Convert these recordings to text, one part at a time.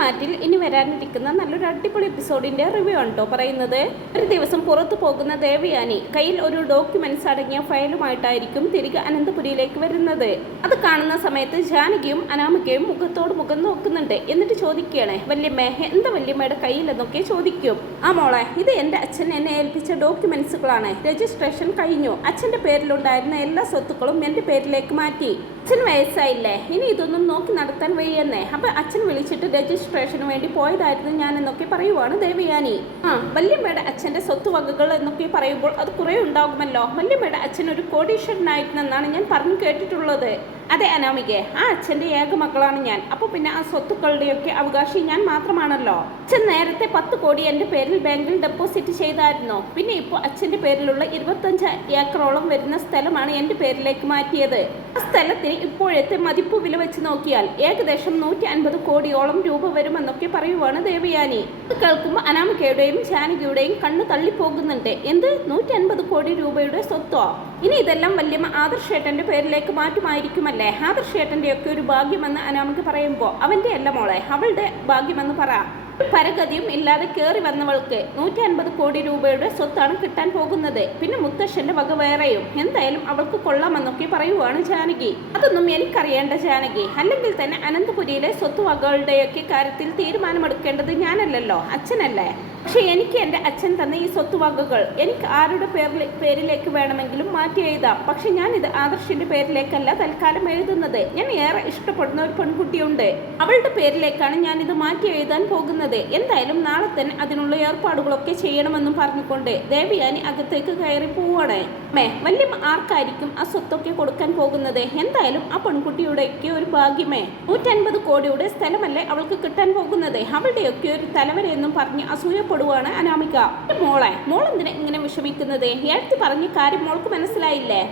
മാറ്റിൽ ഇനി വരാനിരിക്കുന്ന നല്ലൊരു അടിപൊളി എപ്പിസോഡിന്റെ റിവ്യൂ ആണ് പറയുന്നത്. ഒരു ദിവസം പുറത്തു പോകുന്ന ദേവയാനി കയ്യിൽ ഒരു ഡോക്യുമെന്റ്സ് അടങ്ങിയ ഫയലുമായിട്ടായിരിക്കും തിരികെ അനന്തപുരിയിലേക്ക് വരുന്നത്. അത് കാണുന്ന സമയത്ത് ജാനകിയും അനാമികയും മുഖത്തോട് മുഖം നോക്കുന്നുണ്ട്. എന്നിട്ട് ചോദിക്കുകയാണ് വല്യമ്മേ എന്താ വല്യമ്മയുടെ കയ്യിൽ എന്നൊക്കെ ചോദിക്കും. ആ മോളെ ഇത് എന്റെ അച്ഛൻ എന്നെ ഏൽപ്പിച്ച ഡോക്യുമെന്റ്സുകളാണ് രജിസ്ട്രേഷൻ കഴിഞ്ഞു. അച്ഛന്റെ പേരിലുണ്ടായിരുന്ന എല്ലാ സ്വത്തുക്കളും എന്റെ പേരിലേക്ക് മാറ്റി. അച്ഛൻ വയസ്സായില്ലേ? ഇനി ഇതൊന്നും നോക്കി നടത്താൻ വയ്യെന്നേ. അപ്പൊ അച്ഛൻ വിളിച്ചിട്ട് രജിസ്ട്രേഷന് വേണ്ടി പോയതായിരുന്നു ഞാൻ എന്നൊക്കെ പറയുവാണ് ദേവയാനി. ആ വല്യമ്മയുടെ അച്ഛന്റെ സ്വത്തുവകകൾ എന്നൊക്കെ പറയുമ്പോൾ അത് കുറെ ഉണ്ടാകുമല്ലോ. വല്യമ്മയുടെ അച്ഛൻ ഒരു കോടീശ്വരനായിരുന്നെന്നാണ് ഞാൻ പറഞ്ഞു കേട്ടിട്ടുള്ളത്. അതെ അനാമികെ. ആ അച്ഛന്റെ ഏക മക്കളാണ് ഞാൻ. അപ്പോൾ പിന്നെ ആ സ്വത്തുക്കളുടെയൊക്കെ അവകാശി ഞാൻ മാത്രമാണല്ലോ. അച്ഛൻ നേരത്തെ പത്ത് കോടി എന്റെ പേരിൽ ബാങ്കിൽ ഡെപ്പോസിറ്റ് ചെയ്തായിരുന്നു? പിന്നെ ഇപ്പോൾ അച്ഛന്റെ പേരിലുള്ള ഇരുപത്തഞ്ച് ഏക്കറോളം വരുന്ന സ്ഥലമാണ് എന്റെ പേരിലേക്ക് മാറ്റിയത്. ആ സ്ഥലത്തിന് ഇപ്പോഴത്തെ മതിപ്പ് വില വെച്ച് നോക്കിയാൽ ഏകദേശം നൂറ്റി അൻപത് കോടിയോളം രൂപ വരുമെന്നൊക്കെ പറയുവാണ് ദേവയാനി. ഇത് കേൾക്കുമ്പോൾ അനാമികയുടെയും ജാനകിയുടെയും കണ്ണ് തള്ളിപ്പോകുന്നുണ്ട്. എന്ത്? നൂറ്റി അൻപത് കോടി രൂപയുടെ സ്വത്തോ? ഇനി ഇതെല്ലാം വല്യമ്മ ആദർശേട്ടന്റെ പേരിലേക്ക് മാറ്റുമായിരിക്കുമല്ലേ? ആദർശേട്ടന്റെയൊക്കെ ഒരു ഭാഗ്യമെന്ന് അനാമിക്ക് പറയുമ്പോൾ അവന്റെ അല്ല മോളെ അവളുടെ ഭാഗ്യമെന്ന് പറ. പരഗതിയും ഇല്ലാതെ കയറി വന്നവൾക്ക് നൂറ്റി അൻപത് കോടി രൂപയുടെ സ്വത്താണ് കിട്ടാൻ പോകുന്നത്. പിന്നെ മുത്തശ്ശന്റെ വക വേറെയും. എന്തായാലും അവൾക്ക് കൊള്ളാമെന്നൊക്കെ പറയുവാണ് ജാനകി. അതൊന്നും എനിക്കറിയേണ്ട ജാനകി. അല്ലെങ്കിൽ തന്നെ അനന്തപുരിയിലെ സ്വത്തുവകകളുടെയൊക്കെ കാര്യത്തിൽ തീരുമാനമെടുക്കേണ്ടത് ഞാനല്ലല്ലോ. അച്ഛനല്ലേ? പക്ഷെ എനിക്ക് എന്റെ അച്ഛൻ തന്ന ഈ സ്വത്തുവകകൾ എനിക്ക് ആരുടെ പേരിൽ പേരിലേക്ക് വേണമെങ്കിലും മാറ്റി എഴുതാം. പക്ഷെ ഞാൻ ഇത് ആദർശിന്റെ പേരിലേക്കല്ല തൽക്കാലം എഴുതുന്നത്. ഞാൻ ഏറെ ഇഷ്ടപ്പെടുന്ന ഒരു പെൺകുട്ടിയുണ്ട്. അവളുടെ പേരിലേക്കാണ് ഞാൻ ഇത് മാറ്റി എഴുതാൻ പോകുന്നത്. എന്തായാലും നാളെ തന്നെ അതിനുള്ള ഏർപ്പാടുകളൊക്കെ ചെയ്യണമെന്നും പറഞ്ഞുകൊണ്ട് ദേവയാനി അകത്തേക്ക് കയറി പോവാണ്. അമ്മേ വലിയ ആർക്കായിരിക്കും ആ സ്വത്തൊക്കെ കൊടുക്കാൻ പോകുന്നത്? എന്തായാലും ആ പെൺകുട്ടിയുടെയൊക്കെ ഒരു ഭാഗ്യമേ. നൂറ്റൻപത് കോടിയുടെ സ്ഥലമല്ലേ അവൾക്ക് കിട്ടാൻ പോകുന്നത്? അവളുടെയൊക്കെ ഒരു തലവരെയെന്നും പറഞ്ഞ് അസൂയപ്പെടുവാണ് അനാമിക. മോളെ മോളെന്തിനെ ഇങ്ങനെ വിഷമിക്കുന്നത്? ഏഴ്ത്തി പറഞ്ഞ കാര്യം മോൾക്ക് മനസ്സിലായില്ലേ?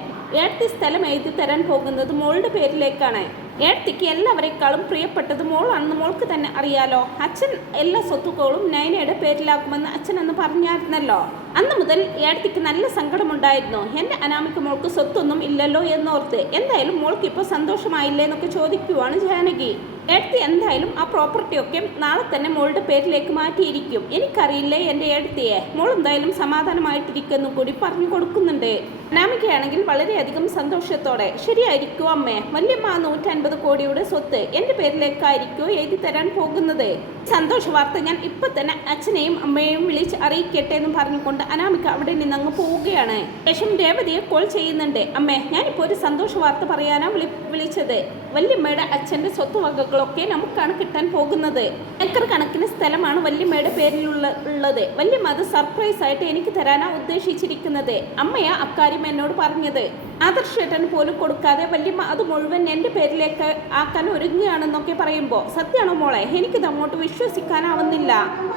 ഏഴ്ത്തി സ്ഥലം എഴുതി തരാൻ പോകുന്നത് മോളുടെ പേരിലേക്കാണ്. ഏഴ്ത്തിക്ക് എല്ലാവരെക്കാളും പ്രിയപ്പെട്ടത് മോളാണെന്ന് മോൾക്ക് തന്നെ അറിയാലോ. അച്ഛൻ എല്ലാ സ്വത്തുക്കളും നൈനയുടെ പേരിലാക്കുമെന്ന് അച്ഛൻ അന്ന് പറഞ്ഞായിരുന്നല്ലോ. അന്ന് മുതൽ ഏഴ്ത്തിക്ക് നല്ല സങ്കടമുണ്ടായിരുന്നു. എന്റെ അനാമിക്ക് മോൾക്ക് സ്വത്തൊന്നും ഇല്ലല്ലോ എന്നോർത്ത്. എന്തായാലും മോൾക്ക് ഇപ്പോൾ സന്തോഷമായില്ലേ എന്നൊക്കെ ചോദിക്കുവാണ് ജാനകി. ഏടത്തി എന്തായാലും ആ പ്രോപ്പർട്ടി ഒക്കെ നാളെ തന്നെ മോളുടെ പേരിലേക്ക് മാറ്റിയിരിക്കും. എനിക്കറിയില്ലേ എന്റെ എടുത്തിയെ മോൾ എന്തായാലും സമാധാനമായിട്ടിരിക്കുന്നു കൂടി പറഞ്ഞു കൊടുക്കുന്നുണ്ട്. അനാമികയാണെങ്കിൽ വളരെയധികം സന്തോഷത്തോടെ ശരിയായിരിക്കും അമ്മേ വല്യമ്മ നൂറ്റൻപത് കോടിയുടെ സ്വത്ത് എന്റെ പേരിലേക്കായിരിക്കും എഴുതി തരാൻ പോകുന്നത്? സന്തോഷ വാർത്ത ഞാൻ ഇപ്പൊ തന്നെ അച്ഛനെയും അമ്മയെയും വിളിച്ച് അറിയിക്കട്ടെ എന്ന് പറഞ്ഞുകൊണ്ട് അനാമിക അവിടെ നിന്നങ്ങ് പോവുകയാണ്. ശേഷം രേവതിയെ കോൾ ചെയ്യുന്നുണ്ട്. അമ്മേ ഞാനിപ്പോൾ ഒരു സന്തോഷ വാർത്ത പറയാനാ വിളി വിളിച്ചത്. വല്യമ്മയുടെ അച്ഛന്റെ സ്വത്തുവകകളൊക്കെ നമുക്കാണ് കിട്ടാൻ പോകുന്നത്. ഏക്കർ കണക്കിന് സ്ഥലമാണ് വല്യമ്മയുടെ പേരിലുള്ള ഉള്ളത്. വല്യമ്മ അത് സർപ്രൈസ് ആയിട്ട് എനിക്ക് തരാനാണ് ഉദ്ദേശിച്ചിരിക്കുന്നത്. അമ്മയാ അക്കാര്യം എന്നോട് പറഞ്ഞത്. ആദർശേട്ടൻ പോലും കൊടുക്കാതെ വലിയ അത് മുഴുവൻ എന്റെ പേരിലേക്ക് ആക്കാൻ ഒരുങ്ങുകയാണെന്നൊക്കെ പറയുമ്പോൾ സത്യമാണോ മോളെ? എനിക്കിത് അങ്ങോട്ട് വിശ്വസിക്കാനാവുന്നില്ല.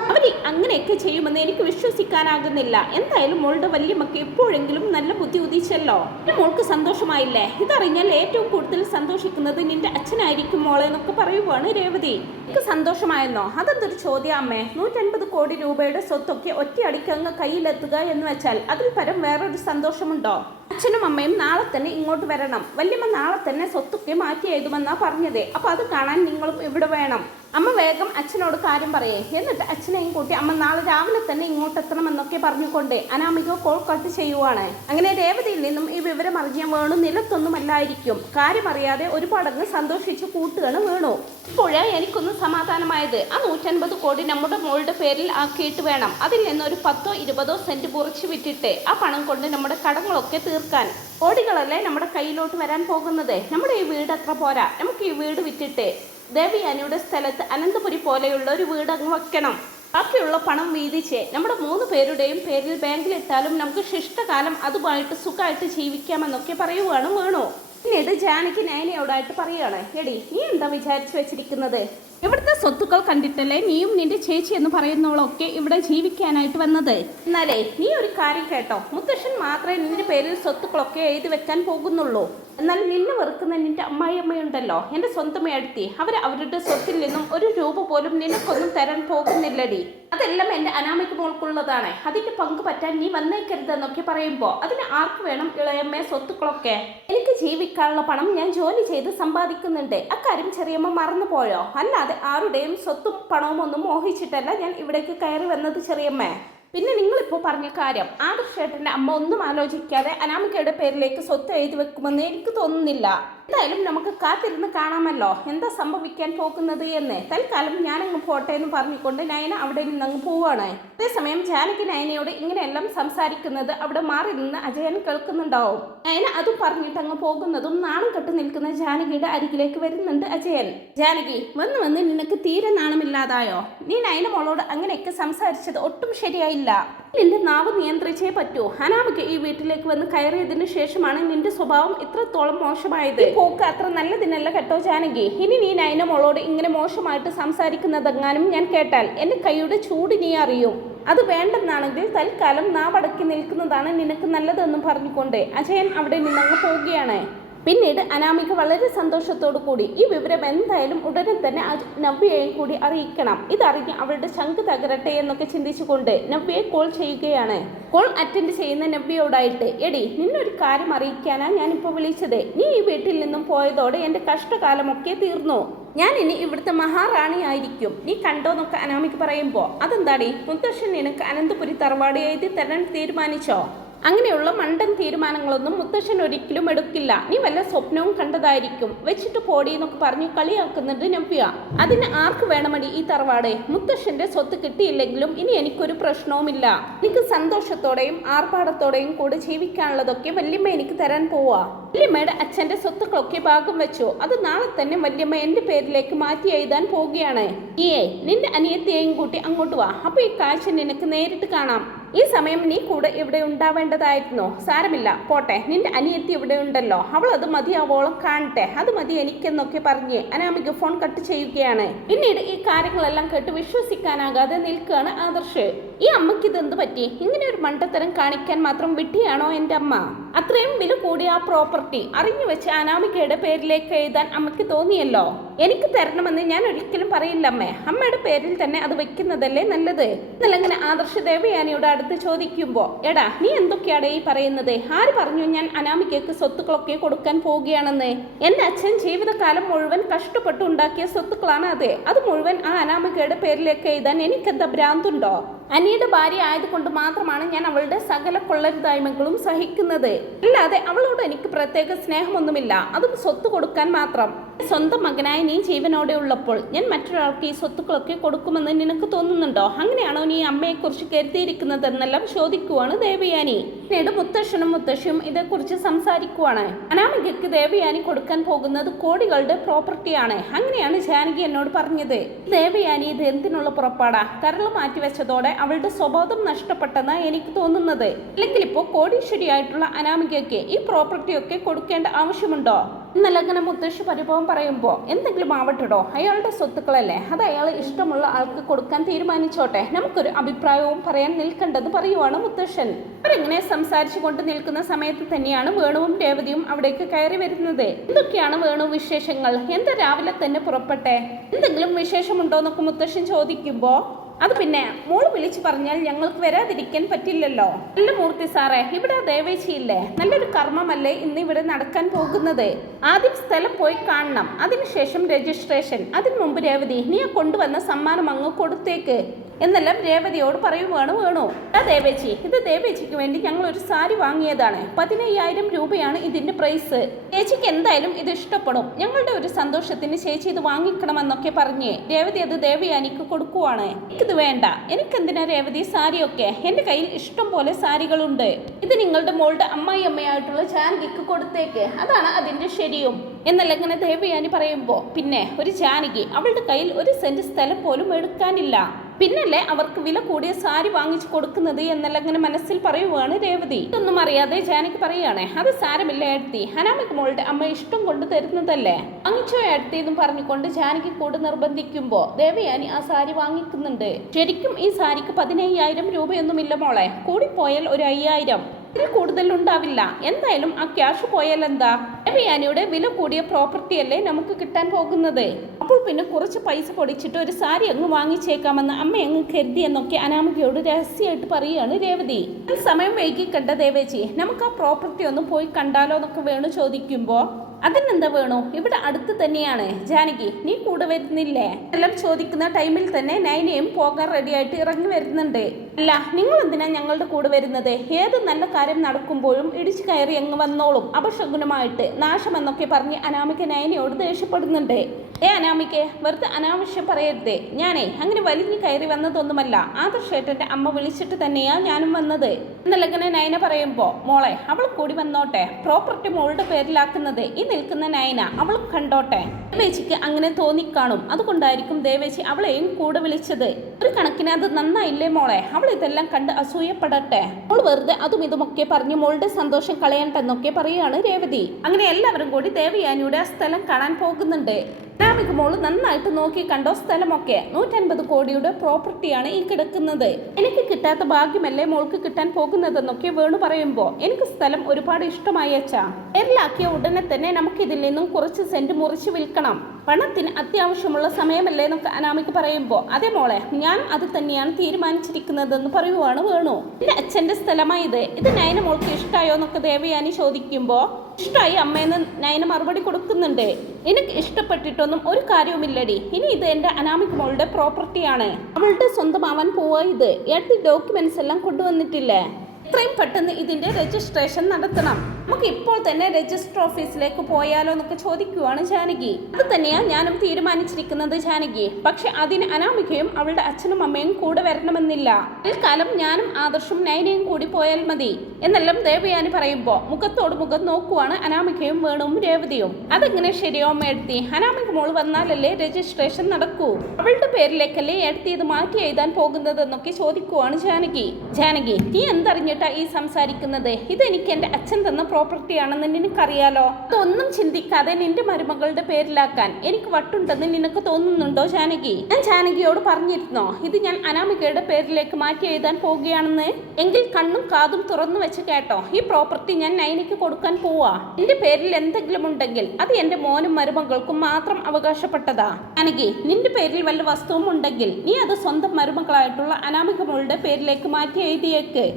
അവർ അങ്ങനെയൊക്കെ ചെയ്യുമെന്ന് എനിക്ക് വിശ്വസിക്കാനാകുന്നില്ല. എന്തായാലും മോളുടെ വല്യമ്മക്ക് എപ്പോഴെങ്കിലും നല്ല ബുദ്ധി ഉദിച്ചല്ലോ. എന്റെ മോൾക്ക് സന്തോഷമായില്ലേ? ഇതറിഞ്ഞാൽ ഏറ്റവും കൂടുതൽ സന്തോഷിക്കുന്നത് നിന്റെ അച്ഛനായിരിക്കും മോളെ എന്നൊക്കെ പറയുവാണ് രേവതി. എനിക്ക് സന്തോഷമായെന്നോ? അതെന്തൊരു ചോദ്യം അമ്മേ. നൂറ്റൻപത് കോടി രൂപയുടെ സ്വത്തൊക്കെ ഒറ്റയടിക്ക് അങ്ങ് കയ്യിലെത്തുക എന്ന് വെച്ചാൽ അതിൽ പരം വേറൊരു സന്തോഷമുണ്ടോ? അച്ഛനും അമ്മയും നാളെ തന്നെ ഇങ്ങോട്ട് വരണം. വല്യമ്മ നാളെ തന്നെ സ്വത്തൊക്കെ മാറ്റി എഴുതുമെന്നാണ് പറഞ്ഞത്. അപ്പോൾ അത് കാണാൻ നിങ്ങളും ഇവിടെ വേണം. അമ്മ വേഗം അച്ഛനോട് കാര്യം പറയേ. എന്നിട്ട് അച്ഛനെയും കൂട്ടി അമ്മ നാളെ രാവിലെ തന്നെ ഇങ്ങോട്ട് എത്തണമെന്നൊക്കെ പറഞ്ഞുകൊണ്ട് അനാമിക കോൾ കട്ട് ചെയ്യുവാണ്. അങ്ങനെ രേവതിയിൽ നിന്നും ഈ വിവരം അറിഞ്ഞ വേണു നിലത്തൊന്നുമല്ലായിരിക്കും. കാര്യമറിയാതെ ഒരുപാടങ്ങ് സന്തോഷിച്ച് കൂട്ടുകയാണ് വേണു. ഇപ്പോഴേ എനിക്കൊന്ന് സമാധാനമായത്. ആ നൂറ്റൻപത് കോടി നമ്മുടെ മോളുടെ പേരിൽ ആക്കിയിട്ട് വേണം. അതിൽ നിന്ന് ഒരു പത്തോ ഇരുപതോ സെന്റ് കുറച്ച് വിറ്റിട്ട് ആ പണം കൊണ്ട് നമ്മുടെ കടങ്ങളൊക്കെ തീർക്കാൻ. കോടികളല്ലേ നമ്മുടെ കയ്യിലോട്ട് വരാൻ പോകുന്നത്. നമ്മുടെ ഈ വീട് അത്ര പോരാ. നമുക്ക് ഈ വീട് വിറ്റിട്ട്. ദേവിയാനിയുടെ സ്ഥലത്ത് അനന്തപുരി പോലെയുള്ള ഒരു വീട് അങ്ങ് വെക്കണം. ബാക്കിയുള്ള പണം വീതിച്ചേ നമ്മുടെ മൂന്ന് പേരുടെയും പേരിൽ ബാങ്കിലിട്ടാലും നമുക്ക് ശിഷ്ടകാലം അതുമായിട്ട് സുഖമായിട്ട് ജീവിക്കാമെന്നൊക്കെ പറയുവാണ് വേണു. പിന്നീട് ജാനകി നയനയോടായിട്ട് പറയുകയാണ്. എടി നീ എന്താ വിചാരിച്ചു വെച്ചിരിക്കുന്നത്? ഇവിടുത്തെ സ്വത്തുക്കൾ കണ്ടിട്ടല്ലേ നീയും നിന്റെ ചേച്ചി എന്ന് പറയുന്നവളൊക്കെ ഇവിടെ ജീവിക്കാനായിട്ട് വന്നത്? എന്നാലേ നീ ഒരു കാര്യം കേട്ടോ. മുത്തശ്ശൻ മാത്രമേ നിന്റെ പേരിൽ സ്വത്തുക്കളൊക്കെ എഴുതി വെക്കാൻ പോകുന്നുള്ളൂ. എന്നാൽ നിന്നെ വെറുക്കുന്ന നിന്റെ അമ്മായിയമ്മയുണ്ടല്ലോ. എന്റെ സ്വന്തം എഴുത്തി അവർ അവരുടെ സ്വത്തിൽ നിന്നും ഒരു രൂപ പോലും നിനക്കൊന്നും തരാൻ പോകുന്നില്ലടി. അതെല്ലാം എന്റെ അനാമിക മോൾക്കുള്ളതാണ്. അതിന്റെ പങ്ക് പറ്റാൻ നീ വന്നേക്കരുതെന്നൊക്കെ പറയുമ്പോൾ അതിന് ആർക്ക് വേണം ഇളയമ്മേ സ്വത്തുക്കളൊക്കെ? എനിക്ക് ജീവിക്കാനുള്ള പണം ഞാൻ ജോലി ചെയ്ത് സമ്പാദിക്കുന്നുണ്ട്. അക്കാര്യം ചെറിയമ്മ മറന്നു പോയോ അല്ലാതെ ആരുടെയും സ്വത്തും പണവും ഒന്നും മോഹിച്ചിട്ടല്ല ഞാൻ ഇവിടേക്ക് കയറി വന്നത് ചെറിയമ്മേ. പിന്നെ നിങ്ങളിപ്പോൾ പറഞ്ഞ കാര്യം ആദർശേട്ടന്റെ അമ്മ ഒന്നും ആലോചിക്കാതെ അനാമികയുടെ പേരിലേക്ക് സ്വത്ത് എഴുതി വെക്കുമെന്ന് എനിക്ക് തോന്നുന്നില്ല. എന്തായാലും നമുക്ക് കാത്തിരുന്ന് കാണാമല്ലോ. എന്താ സംഭവിക്കാൻ പോകുന്നത് എന്ന്. തൽക്കാലം ഞാനങ്ങ് പോട്ടെ എന്ന് പറഞ്ഞുകൊണ്ട് നയന അവിടെ നിന്ന് അങ്ങ് പോവാണ്. അതേസമയം ജാനകി നയനയോട് ഇങ്ങനെയെല്ലാം സംസാരിക്കുന്നത് അവിടെ മാറി നിന്ന് അജയൻ കേൾക്കുന്നുണ്ടാവും. നയന അത് പറഞ്ഞിട്ട് അങ്ങ് പോകുന്നതും നാണം കെട്ട് നിൽക്കുന്ന ജാനകിയുടെ അരികിലേക്ക് വരുന്നുണ്ട് അജയൻ. ജാനകി വന്ന് വന്ന് നിനക്ക് തീരെ നാണമില്ലാതായോ? നീ നയന മോളോട് അങ്ങനെയൊക്കെ സംസാരിച്ചത് ഒട്ടും ശരിയായില്ല. നിന്റെ നാവ് നിയന്ത്രിച്ചേ പറ്റൂ. ഹനാമിക്ക് ഈ വീട്ടിലേക്ക് വന്ന് കയറിയതിന് ശേഷമാണ് നിന്റെ സ്വഭാവം ഇത്രത്തോളം മോശമായത്. പോക്ക് അത്ര നല്ലതിനല്ല കേട്ടോ ജാനകി. ഇനി നീ നയന മോളോട് ഇങ്ങനെ മോശമായിട്ട് സംസാരിക്കുന്നതെങ്ങാനും ഞാൻ കേട്ടാൽ എന്റെ കൈയുടെ ചൂട് നീ അറിയും. അത് വേണ്ടെന്നാണെങ്കിൽ തൽക്കാലം നാവടക്കി നിൽക്കുന്നതാണ് നിനക്ക് നല്ലതെന്നും പറഞ്ഞുകൊണ്ട് അജയൻ അവിടെ നിന്നങ്ങ് പോവുകയാണ്. പിന്നീട് അനാമിക വളരെ സന്തോഷത്തോടു കൂടി ഈ വിവരം എന്തായാലും ഉടനെ തന്നെ നവ്യയെയും കൂടി അറിയിക്കണം. ഇതറിഞ്ഞ് അവളുടെ ശങ്ക് തകരട്ടെ എന്നൊക്കെ ചിന്തിച്ചുകൊണ്ട് നവ്യയെ കോൾ ചെയ്യുകയാണ്. കോൾ അറ്റൻഡ് ചെയ്യുന്ന നവ്യയോടായിട്ട് എടി നിന്നൊരു കാര്യം അറിയിക്കാനാ ഞാനിപ്പോൾ വിളിച്ചത്. നീ ഈ വീട്ടിൽ നിന്നും പോയതോടെ എന്റെ കഷ്ടകാലമൊക്കെ തീർന്നു. ഞാൻ ഇനി ഇവിടുത്തെ മഹാറാണിയായിരിക്കും. നീ കണ്ടോന്നൊക്കെ അനാമിക്ക് പറയുമ്പോൾ അതെന്താടി? മുത്തശ്ശൻ നിനക്ക് അനന്തപുരി തറവാട് എഴുതി തരാൻ തീരുമാനിച്ചോ? അങ്ങനെയുള്ള മണ്ടൻ തീരുമാനങ്ങളൊന്നും മുത്തശ്ശൻ ഒരിക്കലും എടുക്കില്ല. നീ വല്ല സ്വപ്നവും കണ്ടതായിരിക്കും. വെച്ചിട്ട് പോടി എന്നൊക്കെ പറഞ്ഞ് കളിയാക്കുന്നുണ്ട് നമ്പ്യ അതിന് ആർക്ക് വേണമടി ഈ തറവാട്? മുത്തശ്ശന്റെ സ്വത്ത് കിട്ടിയില്ലെങ്കിലും ഇനി എനിക്കൊരു പ്രശ്നവുമില്ല. എനിക്ക് സന്തോഷത്തോടെയും ആർഭാടത്തോടെയും കൂടെ ജീവിക്കാനുള്ളതൊക്കെ വല്യമ്മ എനിക്ക് തരാൻ പോവാ. വല്യമ്മയുടെ അച്ഛന്റെ സ്വത്തുക്കളൊക്കെ ഭാഗം വെച്ചു. അത് നാളെ തന്നെ വല്യമ്മ എന്റെ പേരിലേക്ക് മാറ്റി എഴുതാൻ പോവുകയാണ്. ഏ നിന്റെ അനിയത്തെയും കൂട്ടി അങ്ങോട്ട് വാ. അപ്പൊ ഈ കാഴ്ച നിനക്ക് നേരിട്ട് കാണാം. ഈ സമയം നീ കൂടെ ഇവിടെ ഉണ്ടാവേണ്ടതായിരുന്നു. സാരമില്ല പോട്ടെ. നിന്റെ അനിയത്തി ഇവിടെ ഉണ്ടല്ലോ. അവൾ അത് മതിയാവോളം കാണട്ടെ. അത് മതി എനിക്കെന്നൊക്കെ പറഞ്ഞ് അനാമിക ഫോൺ കട്ട് ചെയ്യുകയാണ്. പിന്നീട് ഈ കാര്യങ്ങളെല്ലാം കേട്ട് വിശ്വസിക്കാനാകാതെ നിൽക്കുകയാണ് ആദർശ്. ഈ അമ്മയ്ക്ക് ഇതെന്ത് പറ്റി? ഇങ്ങനെ ഒരു മണ്ടത്തരം കാണിക്കാൻ മാത്രം വിട്ടിയാണോ എന്റെ അമ്മ? അത്രയും വില കൂടിയ ആ പ്രോപ്പർട്ടി അറിഞ്ഞു വെച്ച് അനാമികയുടെ പേരിലേക്ക് എഴുതാൻ അമ്മയ്ക്ക് തോന്നിയല്ലോ? എനിക്ക് തരണമെന്ന് ഞാൻ ഒരിക്കലും പറയില്ല അമ്മേ. അമ്മയുടെ പേരിൽ തന്നെ അത് വെക്കുന്നതല്ലേ നല്ലത്? എന്നല്ലങ്ങനെ ആദർശ ദേവയാനിയുടെ അടുത്ത് ചോദിക്കുമ്പോ എടാ നീ എന്തൊക്കെയാണ് ഈ പറയുന്നത്? ആര് പറഞ്ഞു ഞാൻ അനാമികയ്ക്ക് സ്വത്തുക്കളൊക്കെ കൊടുക്കാൻ പോവുകയാണെന്ന്? എന്റെ അച്ഛൻ ജീവിതകാലം മുഴുവൻ കഷ്ടപ്പെട്ട് ഉണ്ടാക്കിയ സ്വത്തുക്കളാണ് അത്. അത് മുഴുവൻ ആ അനാമികയുടെ പേരിലേക്ക് എഴുതാൻ എനിക്കെന്താ ഭ്രാന്തുണ്ടോ? അനിയുടെ ഭാര്യ ആയതുകൊണ്ട് മാത്രമാണ് ഞാൻ അവളുടെ സകല കൊള്ളരുതായ്മകളും സഹിക്കുന്നത്. അല്ലാതെ അവളോട് എനിക്ക് പ്രത്യേക സ്നേഹമൊന്നുമില്ല. അതും സ്വത്ത് കൊടുക്കാൻ മാത്രം. സ്വന്തം മകനായി നീ ജീവനോടെ ഉള്ളപ്പോൾ ഞാൻ മറ്റൊരാൾക്ക് ഈ സ്വത്തുക്കളൊക്കെ കൊടുക്കുമെന്ന് നിനക്ക് തോന്നുന്നുണ്ടോ? അങ്ങനെയാണോ നീ അമ്മയെക്കുറിച്ച് കരുതിയിരിക്കുന്നതെന്നെല്ലാം ചോദിക്കുവാണ് ദേവയാനി. പിന്നീട് മുത്തശ്ശനും മുത്തശ്ശിയും ഇതേക്കുറിച്ച് സംസാരിക്കുവാണ്. അനാമികയ്ക്ക് ദേവയാനി കൊടുക്കാൻ പോകുന്നത് കോടികളുടെ പ്രോപ്പർട്ടിയാണ്. അങ്ങനെയാണ് ജാനകി എന്നോട് പറഞ്ഞത്. ദേവയാനി ഇത് എന്തിനുള്ള പുറപ്പാടാ? കരൾ മാറ്റിവെച്ചതോടെ അവളുടെ സ്വബോധം നഷ്ടപ്പെട്ടെന്ന് എനിക്ക് തോന്നുന്നത്. അല്ലെങ്കിൽ ഇപ്പോൾ കോടീശ്വരിയായിട്ടുള്ള അനാമികയ്ക്ക് ഈ പ്രോപ്പർട്ടിയൊക്കെ കൊടുക്കേണ്ട ആവശ്യമുണ്ടോ? എന്നല്ല അങ്ങനെ മുത്തശ്ശി പരിഭവം പറയുമ്പോൾ എന്തെങ്കിലും ആവട്ടെടോ അയാളുടെ സ്വത്തുക്കളല്ലേ? അത് അയാൾ ഇഷ്ടമുള്ള ആൾക്ക് കൊടുക്കാൻ തീരുമാനിച്ചോട്ടെ. നമുക്കൊരു അഭിപ്രായവും പറയാൻ നിൽക്കേണ്ടത് പറയുവാണ് മുത്തശ്ശൻ. അവരിങ്ങനെ സംസാരിച്ചു കൊണ്ട് നിൽക്കുന്ന സമയത്ത് തന്നെയാണ് വേണുവും രേവതിയും അവിടേക്ക് കയറി വരുന്നത്. എന്തൊക്കെയാണ് വേണു വിശേഷങ്ങൾ? എന്താ രാവിലെ തന്നെ പുറപ്പെട്ടെ? എന്തെങ്കിലും വിശേഷമുണ്ടോ എന്നൊക്കെ മുത്തശ്ശൻ ചോദിക്കുമ്പോൾ അത് പിന്നെ മോൾ വിളിച്ചു പറഞ്ഞാൽ ഞങ്ങൾക്ക് വരാതിരിക്കാൻ പറ്റില്ലല്ലോ. നല്ല മൂർത്തി സാറേ ഇവിടെ ദേവേശിയില്ലേ നല്ലൊരു കർമ്മമല്ലേ ഇന്ന് ഇവിടെ നടക്കാൻ പോകുന്നത്? ആദ്യം സ്ഥലം പോയി കാണണം. അതിനുശേഷം രജിസ്ട്രേഷൻ. അതിനു മുമ്പ് രേവതി നീ കൊണ്ടുവന്ന സമ്മാനം അങ്ങ് കൊടുത്തേക്ക്. എന്നെല്ലാം രേവതിയോട് പറയുവാണ് വേണു ആ ദേവേച്ചി ഇത് ദേവേച്ചിക്ക് വേണ്ടി ഞങ്ങൾ ഒരു സാരി വാങ്ങിയതാണ്. പതിനയ്യായിരം രൂപയാണ് ഇതിന്റെ പ്രൈസ്. ചേച്ചിക്ക് എന്തായാലും ഇത് ഇഷ്ടപ്പെടും. ഞങ്ങളുടെ ഒരു സന്തോഷത്തിന് ചേച്ചി ഇത് വാങ്ങിക്കണമെന്നൊക്കെ പറഞ്ഞേ രേവതി അത് ദേവയാനിക്ക് കൊടുക്കുവാണ്. എനിക്കിത് വേണ്ട. എനിക്കെന്തിനാ രേവതി സാരിയൊക്കെ? എന്റെ കയ്യിൽ ഇഷ്ടം പോലെ സാരികളുണ്ട്. ഇത് നിങ്ങളുടെ മോളുടെ അമ്മായി അമ്മയായിട്ടുള്ള ജാനകിക്ക് കൊടുത്തേക്ക്. അതാണ് അതിന്റെ ശരിയും. എന്നല്ല ഇങ്ങനെ ദേവയാനി പറയുമ്പോൾ പിന്നെ ഒരു ജാനകി അവളുടെ കയ്യിൽ ഒരു സെന്റ് സ്ഥലം പോലും എടുക്കാനില്ല. പിന്നല്ലേ അവർക്ക് വില കൂടിയ സാരി വാങ്ങിച്ചു കൊടുക്കുന്നത് എന്നല്ല ഇങ്ങനെ മനസ്സിൽ പറയുവാണ് രേവതി. ഇതൊന്നും അറിയാതെ ജാനകി പറയുകയാണേ അത് സാരമില്ല ഏടത്തി ഹനാമിക് മോളുടെ അമ്മ ഇഷ്ടം കൊണ്ട് തരുന്നതല്ലേ? വാങ്ങിച്ചോ ഏടത്തി എന്നും പറഞ്ഞുകൊണ്ട് ജാനകി കൂടെ നിർബന്ധിക്കുമ്പോ ദേവയാനി ആ സാരി വാങ്ങിക്കുന്നുണ്ട്. ശരിക്കും ഈ സാരിക്ക് പതിനയ്യായിരം രൂപയൊന്നുമില്ല മോളെ. കൂടിപ്പോയാൽ ഒരു അയ്യായിരം. ഇതിൽ കൂടുതൽ ഉണ്ടാവില്ല എന്തായാലും ആ ക്യാഷ് പോയാൽ എന്താ? ദേവയാനിയുടെ വില കൂടിയ പ്രോപ്പർട്ടി അല്ലേ നമുക്ക് കിട്ടാൻ പോകുന്നത്? അപ്പോൾ പിന്നെ കുറച്ച് പൈസ പൊടിച്ചിട്ട് ഒരു സാരി അങ്ങ് വാങ്ങിച്ചേക്കാമെന്ന് അമ്മ അങ്ങ് കരുതി എന്നൊക്കെ അനാമികയോട് രഹസ്യമായിട്ട് പറയുകയാണ് രേവതി. സമയം വൈകി കണ്ട ദേവേജി നമുക്ക് ആ പ്രോപ്പർട്ടി ഒന്ന് പോയി കണ്ടാലോ എന്നൊക്കെ വേണു ചോദിക്കുമ്പോൾ അതിനെന്താ വേണോ? ഇവിടെ അടുത്ത് തന്നെയാണ്. ജാനകി നീ കൂടെ വരുന്നില്ലേ? എല്ലാം ചോദിക്കുന്ന ടൈമിൽ തന്നെ നൈനയും പോകാൻ റെഡിയായിട്ട് ഇറങ്ങി വരുന്നുണ്ട്. അല്ല നിങ്ങൾ എന്തിനാ ഞങ്ങളുടെ കൂടെ വരുന്നത്? ഏത് നല്ല കാര്യം നടക്കുമ്പോഴും ഇടിച്ചു കയറി അങ്ങ് വന്നോളും അപശകുനമായിട്ട്. നാശമെന്നൊക്കെ പറഞ്ഞ് അനാമിക നൈനയോട് ദേഷ്യപ്പെടുന്നുണ്ട്. ഏ അനാമിക്ക് വെറുതെ അനാവശ്യം പറയരുതേ. ഞാനേ അങ്ങനെ വലിഞ്ഞു കയറി വന്നതൊന്നുമല്ല. ആദർശേട്ടന്റെ അമ്മ വിളിച്ചിട്ട് തന്നെയാ ഞാനും വന്നത്. എന്നല്ലങ്ങനെ നയന പറയുമ്പോ മോളെ അവൾ കൂടി വന്നോട്ടെ. പ്രോപ്പർട്ടി മോളുടെ പേരിലാക്കുന്നത്. നിൽക്കുന്ന നയന അവൾ കണ്ടോട്ടെ? ദേവേച്ചിക്ക് അങ്ങനെ തോന്നിക്കാണും. അതുകൊണ്ടായിരിക്കും ദേവേശി അവളെയും കൂടെ വിളിച്ചത്. ഒരു കണക്കിന് അത് നന്നായില്ലേ മോളെ? അവൾ ഇതെല്ലാം കണ്ട് അസൂയപ്പെടട്ടെ? അവൾ വെറുതെ അതും ഇതുമൊക്കെ പറഞ്ഞ് മോളുടെ സന്തോഷം കളയണ്ടെന്നൊക്കെ പറയുകയാണ് രേവതി. അങ്ങനെ എല്ലാവരും കൂടി ദേവയാനിയുടെ ആ സ്ഥലം കാണാൻ പോകുന്നുണ്ട്. അനാമിക മോൾ നന്നായിട്ട് നോക്കി കണ്ടോ? സ്ഥലമൊക്കെ. നൂറ്റൻപത് കോടിയുടെ പ്രോപ്പർട്ടിയാണ് ഈ കിടക്കുന്നത്. എനിക്ക് കിട്ടാത്ത ഭാഗ്യമല്ലേ മോൾക്ക് കിട്ടാൻ പോകുന്നതെന്നൊക്കെ വേണു പറയുമ്പോ. എനിക്ക് സ്ഥലം ഒരുപാട് ഇഷ്ടമായി അച്ഛാ. എല്ലാക്കിയ ഉടനെ തന്നെ നമുക്ക് ഇതിൽ നിന്നും കുറച്ച് സെന്റ് മുറിച്ച് വിൽക്കണം. പണത്തിന് അത്യാവശ്യമുള്ള സമയമല്ലേ എന്നൊക്കെ അനാമിക്ക് പറയുമ്പോൾ അതേ മോളെ ഞാൻ അത് തന്നെയാണ് തീരുമാനിച്ചിരിക്കുന്നതെന്ന് പറയുവാണ് വേണു. എന്റെ അച്ഛന്റെ സ്ഥലമായത്. ഇത് നയന മോൾക്ക് ഇഷ്ടമായോ എന്നൊക്കെ ദേവയാനി ചോദിക്കുമ്പോൾ ഇഷ്ടമായി അമ്മയെന്ന് നയന മറുപടി കൊടുക്കുന്നുണ്ട്. എനിക്ക് ഇഷ്ടപ്പെട്ടിട്ടൊന്നും ഒരു കാര്യവുമില്ലടി. ഇനി ഇത് എന്റെ അനാമിക് മോളുടെ പ്രോപ്പർട്ടിയാണ് അവളുടെ സ്വന്തമാവാൻ പോവാ ഇത്. ഏട്ട് ഡോക്യുമെൻസ് എല്ലാം കൊണ്ടുവന്നിട്ടില്ലേ? എത്രയും പെട്ടെന്ന് ഇതിന്റെ രജിസ്ട്രേഷൻ നടത്തണം. നമുക്ക് ഇപ്പോൾ തന്നെ രജിസ്റ്റർ ഓഫീസിലേക്ക് പോയാലോ എന്നൊക്കെ ചോദിക്കുവാണ് ജാനകി. അത് തന്നെയാണ് ഞാനും തീരുമാനിച്ചിരിക്കുന്നത് ജാനകി. പക്ഷെ അതിന് അനാമികയും അവളുടെ അച്ഛനും അമ്മയും കൂടെ വരണമെന്നില്ല. തൽക്കാലം ഞാനും ആദർശും നൈനയും കൂടി പോയാൽ മതി. എന്നെല്ലാം ദേവയാനി പറയുമ്പോ മുഖത്തോട് മുഖം നോക്കുവാണ് അനാമികയും വേണുവും രേവതിയും. അതെങ്ങനെ ശരിയോ മേഴ്ത്തി അനാമിക മോൾ വന്നാലല്ലേ രജിസ്ട്രേഷൻ നടക്കൂ. അവളുടെ പേരിലേക്കല്ലേ എടുത്തി ഇത് മാറ്റി എഴുതാൻ പോകുന്നതെന്നൊക്കെ ചോദിക്കുവാണ് ജാനകി. ജാനകി നീ എന്തറിഞ്ഞിട്ടാ ഈ സംസാരിക്കുന്നത്? ഇതെനിക്ക് എന്റെ അച്ഛൻ തന്ന പ്രോപ്പർട്ടി പ്രോപ്പർട്ടിയാണെന്ന് നിനക്കറിയാലോ? അതൊന്നും ചിന്തിക്കാതെ നിന്റെ മരുമകളുടെ പേരിലാക്കാൻ എനിക്ക് വട്ടുണ്ടെന്ന് നിനക്ക് തോന്നുന്നുണ്ടോ ജാനകി? ഞാൻ ജാനകിയോട് പറഞ്ഞിരുന്നോ ഇത് ഞാൻ അനാമികയുടെ പേരിലേക്ക് മാറ്റി എഴുതാൻ പോവുകയാണെന്ന്? എങ്കിൽ കണ്ണും കാതും തുറന്നു വെച്ച് കേട്ടോ ഈ പ്രോപ്പർട്ടി ഞാൻ നൈനിക്ക് കൊടുക്കാൻ പോവാ. എന്റെ പേരിൽ എന്തെങ്കിലും ഉണ്ടെങ്കിൽ അത് എന്റെ മോനും മരുമകൾക്കും മാത്രം അവകാശപ്പെട്ടതാ. ജാനകി നിന്റെ പേരിൽ വല്ല വസ്തുവും ഉണ്ടെങ്കിൽ നീ അത് സ്വന്തം മരുമകളായിട്ടുള്ള അനാമിക മോളുടെ പേരിലേക്ക് മാറ്റി എഴുതിയേക്ക്.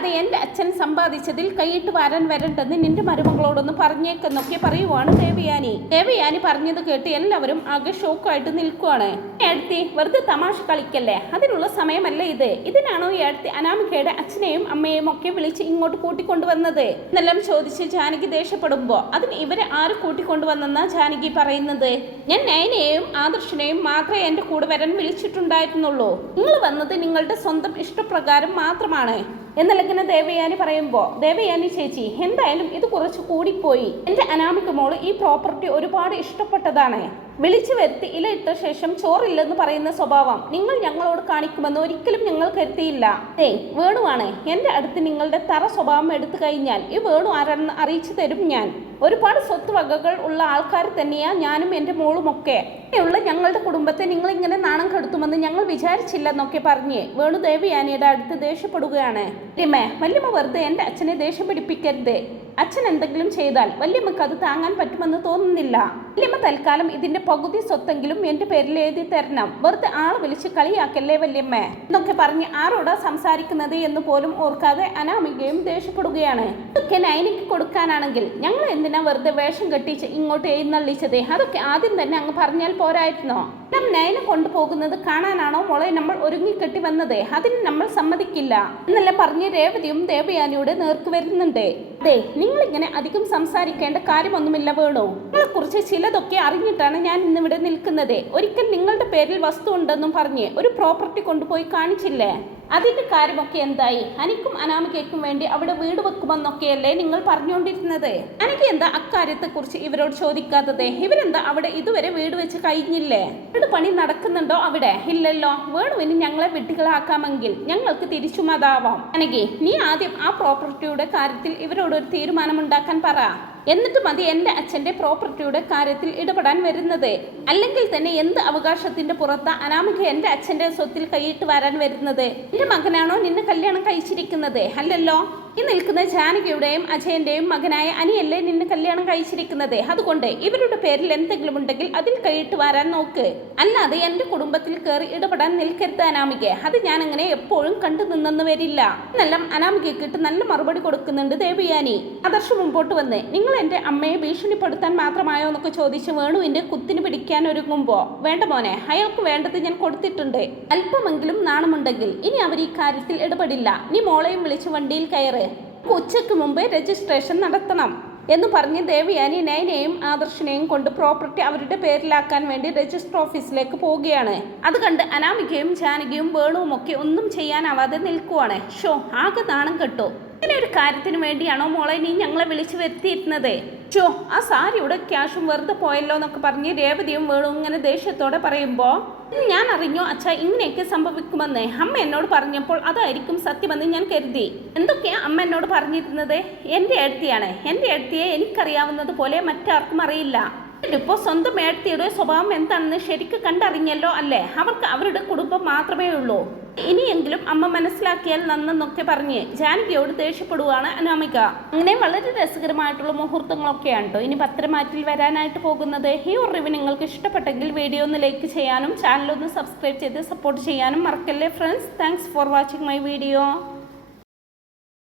അല്ലാതെ എന്റെ അച്ഛൻ സമ്പാദിച്ചതിൽ കൈയിട്ട് വാരാൻ വരണ്ടെന്ന് നിന്റെ മരുമകളോടൊന്ന് പറഞ്ഞേക്കെന്നൊക്കെ പറയുവാണ് ദേവയാനി. ദേവയാനി പറഞ്ഞത് കേട്ട് എല്ലാവരും ആകെ ഷോക്കായിട്ട് നിൽക്കുവാണ്. ഏടത്തി വെറുതെ തമാശ കളിക്കല്ലേ? അതിനുള്ള സമയമല്ല ഇത്? ഇതിനാണോ ഏടത്തി അനാമികയുടെ അച്ഛനെയും അമ്മയെയും ഒക്കെ വിളിച്ച് ഇങ്ങോട്ട് കൂട്ടിക്കൊണ്ടുവന്നത്? എന്നെല്ലാം ചോദിച്ച് ജാനകി ദേഷ്യപ്പെടുമ്പോ അതിന് ഇവരെ ആര് കൂട്ടിക്കൊണ്ടുവന്നെന്നാ ജാനകി പറയുന്നത്? ഞാൻ നയനയെയും ആദർശനെയും മാത്രമേ എന്റെ കൂടെ വരാൻ വിളിച്ചിട്ടുണ്ടായിരുന്നുള്ളൂ. നിങ്ങൾ വന്നത് നിങ്ങളുടെ സ്വന്തം ഇഷ്ടപ്രകാരം മാത്രമാണ്. എന്നല്ലങ്ങനെ ദേവയാനി പറയുമ്പോൾ ദേവയാനി ചേച്ചി എന്തായാലും ഇത് കുറച്ച് കൂടിപ്പോയി. എന്റെ അനാമിക മോൾ ഈ പ്രോപ്പർട്ടി ഒരുപാട് ഇഷ്ടപ്പെട്ടതാണ്. വിളിച്ചു വരുത്തി ഇലയിട്ട ശേഷം ചോറില്ലെന്ന് പറയുന്ന സ്വഭാവം നിങ്ങൾ ഞങ്ങളോട് കാണിക്കുമെന്ന് ഒരിക്കലും ഞങ്ങൾ കരുതിയില്ല. ഏയ് വേണുവാണ് എന്റെ അടുത്ത് നിങ്ങളുടെ തറ സ്വഭാവം എടുത്തു കഴിഞ്ഞാൽ ഈ വേണു ആരാണെന്ന് അറിയിച്ചു തരും ഞാൻ. ഒരുപാട് സ്വത്ത് വകകൾ ഉള്ള ആൾക്കാർ തന്നെയാ ഞാനും എന്റെ മോളുമൊക്കെ ഉള്ള ഞങ്ങളുടെ കുടുംബത്തെ നിങ്ങൾ ഇങ്ങനെ നാണം കെടുത്തുമെന്ന് ഞങ്ങൾ വിചാരിച്ചില്ലെന്നൊക്കെ പറഞ്ഞ് വേണു ദേവിയാനിയുടെ അടുത്ത് ദേഷ്യപ്പെടുകയാണ്. വല്യമ്മ വല്യമ്മ വെറുതെ എന്റെ അച്ഛനെ ദേഷ്യം പിടിപ്പിക്കരുത്. അച്ഛൻ എന്തെങ്കിലും ചെയ്താൽ വല്യമ്മക്ക് അത് താങ്ങാൻ പറ്റുമെന്ന് തോന്നുന്നില്ല. വല്യമ്മ തൽക്കാലം ഇതിന്റെ പകുതി സ്വത്തെങ്കിലും എന്റെ പേരിൽ എഴുതി തരണം. വെറുതെ ആൾ വിളിച്ച് കളിയാക്കല്ലേ വല്യമ്മ? എന്നൊക്കെ പറഞ്ഞ് ആരോടാ സംസാരിക്കുന്നത് എന്ന് പോലും ഓർക്കാതെ അനാമികയും ദേഷ്യപ്പെടുകയാണ്. ഇതൊക്കെ നൈനിക്ക് കൊടുക്കാനാണെങ്കിൽ ഞങ്ങൾ എന്തിനാ വെറുതെ വേഷം കെട്ടിച്ച് ഇങ്ങോട്ട് എഴുന്നള്ളിച്ചത്? അതൊക്കെ ആദ്യം തന്നെ അങ്ങ് പറഞ്ഞാൽ പോരായിരുന്നോ? നാം നയനെ കൊണ്ടുപോകുന്നത് കാണാനാണോ മോളെ നമ്മൾ ഒരുങ്ങി കെട്ടി വന്നത്? അതിന് നമ്മൾ സമ്മതിക്കില്ല. എന്നല്ല പറഞ്ഞ് രേവതിയും ദേവയാനിയുടെ നേർക്ക് വരുന്നുണ്ട്. അതെ നിങ്ങൾ ഇങ്ങനെ അധികം സംസാരിക്കേണ്ട കാര്യമൊന്നുമില്ല വേണോ. നിങ്ങളെ കുറിച്ച് ചിലതൊക്കെ അറിഞ്ഞിട്ടാണ് ഞാൻ ഇന്നിവിടെ നിൽക്കുന്നത്. ഒരിക്കൽ നിങ്ങളുടെ പേരിൽ വസ്തു ഉണ്ടെന്നും പറഞ്ഞ് ഒരു പ്രോപ്പർട്ടി കൊണ്ടുപോയി കാണിച്ചില്ലേ? അതിന്റെ കാര്യമൊക്കെ എന്തായി? അനിക്കും അനാമികയ്ക്കും വേണ്ടി അവിടെ വീട് വെക്കുമെന്നൊക്കെയല്ലേ നിങ്ങൾ പറഞ്ഞുകൊണ്ടിരുന്നത്? അനിക്ക് എന്താ അക്കാര്യത്തെക്കുറിച്ച് ഇവരോട് ചോദിക്കാത്തത്? ഇവരെന്താ അവിടെ ഇതുവരെ വീട് വെച്ച് കഴിഞ്ഞില്ലേ? വീട് പണി നടക്കുന്നുണ്ടോ അവിടെ? ഇല്ലല്ലോ. വേണുവിന് ഞങ്ങളെ വെട്ടികളാക്കാമെങ്കിൽ ഞങ്ങൾക്ക് തിരിച്ചുമതാവാം അനകി നീ ആദ്യം ആ പ്രോപ്പർട്ടിയുടെ കാര്യത്തിൽ ഇവരോട് ഒരു തീരുമാനമുണ്ടാക്കാൻ പറ. എന്നിട്ട് മതി എന്റെ അച്ഛന്റെ പ്രോപ്പർട്ടിയുടെ കാര്യത്തിൽ ഇടപെടാൻ വരുന്നത്. അല്ലെങ്കിൽ തന്നെ എന്ത് അവകാശത്തിന്റെ പുറത്ത് അനാമിക എന്റെ അച്ഛന്റെ സ്വത്തിൽ കൈയിട്ട് വരാൻ വരുന്നത്. എന്റെ മകനാണോ നിന്നെ കല്യാണം കഴിച്ചിരിക്കുന്നത്? അല്ലല്ലോ. ഈ നിൽക്കുന്ന ജാനകിയുടെയും അജയന്റെയും മകനായ അനിയല്ലേ നിന്നെ കല്യാണം കഴിച്ചിരിക്കുന്നത്? അതുകൊണ്ട് ഇവരുടെ പേരിൽ എന്തെങ്കിലും ഉണ്ടെങ്കിൽ അതിൽ കൈയിട്ട് വരാൻ നോക്ക്. അല്ലാതെ എന്റെ കുടുംബത്തിൽ കയറി ഇടപെടാൻ നിൽക്കരുത് അനാമിക. അത് ഞാൻ അങ്ങനെ എപ്പോഴും കണ്ടു നിന്നെന്ന് വരില്ല. എന്നെല്ലാം അനാമികയ്ക്ക് ഇട്ട് നല്ല മറുപടി കൊടുക്കുന്നുണ്ട് ദേവിയാനി. ആദർശ് മുമ്പോട്ട് വന്ന് നിങ്ങൾ എന്റെ അമ്മയെ ഭീഷണിപ്പെടുത്താൻ മാത്രമായോ എന്നൊക്കെ ചോദിച്ച് വേണുവിന്റെ കുത്തിന് പിടിക്കാൻ ഒരുങ്ങുമ്പോ? വേണ്ട മോനെ അയാൾക്ക് വേണ്ടത് ഞാൻ കൊടുത്തിട്ടുണ്ട്. അല്പമെങ്കിലും നാണമുണ്ടെങ്കിൽ ഇനി അവർ ഈ കാര്യത്തിൽ ഇടപെടില്ല. നീ മോളെയും വിളിച്ച് വണ്ടിയിൽ കയറ്. ഉച്ചയ്ക്ക് മുമ്പേ രജിസ്ട്രേഷൻ നടത്തണം എന്ന് പറഞ്ഞ് ദേവയാനി നയനെയും ആദർശിനെയും കൊണ്ട് പ്രോപ്പർട്ടി അവരുടെ പേരിലാക്കാൻ വേണ്ടി രജിസ്റ്റർ ഓഫീസിലേക്ക് പോവുകയാണ്. അത് കണ്ട് അനാമികയും ജാനകിയും വേണുവും ഒക്കെ ഒന്നും ചെയ്യാനാവാതെ നിൽക്കുവാണ്. ഷോ ആകെ നാണം കെട്ടു. ഇങ്ങനെ ഒരു കാര്യത്തിന് വേണ്ടിയാണോ മോളെ നീ ഞങ്ങളെ വിളിച്ചു വരുത്തിയിരുന്നത്? ഷോ ആ സാരിയുടെ ക്യാഷും വെറുതെ പോയല്ലോ എന്നൊക്കെ പറഞ്ഞ് രേവതിയും വേണുവും ഇങ്ങനെ ദേഷ്യത്തോടെ പറയുമ്പോൾ ഞാൻ അറിഞ്ഞു. അച്ഛ ഇങ്ങനെയൊക്കെ സംഭവിക്കുമെന്ന് അമ്മ എന്നോട് പറഞ്ഞപ്പോൾ അതായിരിക്കും സത്യമെന്ന് ഞാൻ കരുതി. എന്തൊക്കെയാ അമ്മ എന്നോട് പറഞ്ഞിരുന്നത്? എന്റെ എഴുത്തിയാണ്. എന്റെ എഴുത്തിയെ എനിക്കറിയാവുന്നത് പോലെ മറ്റാർക്കും അറിയില്ല. ഇപ്പോൾ സ്വന്തം ഏഴ്ത്തിയുടെ സ്വഭാവം എന്താണെന്ന് ശരിക്ക് കണ്ടറിഞ്ഞല്ലോ അല്ലേ? അവർക്ക് അവരുടെ കുടുംബം മാത്രമേ ഉള്ളൂ. ഇനിയെങ്കിലും അമ്മ മനസ്സിലാക്കിയാൽ നന്നെന്നൊക്കെ പറഞ്ഞ് ജാനകിയോട് ദേഷ്യപ്പെടുവാണ് അനാമിക. അങ്ങനെ വളരെ രസകരമായിട്ടുള്ള മുഹൂർത്തങ്ങളൊക്കെയാണ് കേട്ടോ ഇനി പത്രമാറ്റിൽ വരാനായിട്ട് പോകുന്നത്. ഈ ഒറിവ് നിങ്ങൾക്ക് ഇഷ്ടപ്പെട്ടെങ്കിൽ വീഡിയോ ഒന്ന് ലൈക്ക് ചെയ്യാനും ചാനൽ ഒന്ന് സബ്സ്ക്രൈബ് ചെയ്ത് സപ്പോർട്ട് ചെയ്യാനും മറക്കല്ലേ friends? Thanks for watching my video.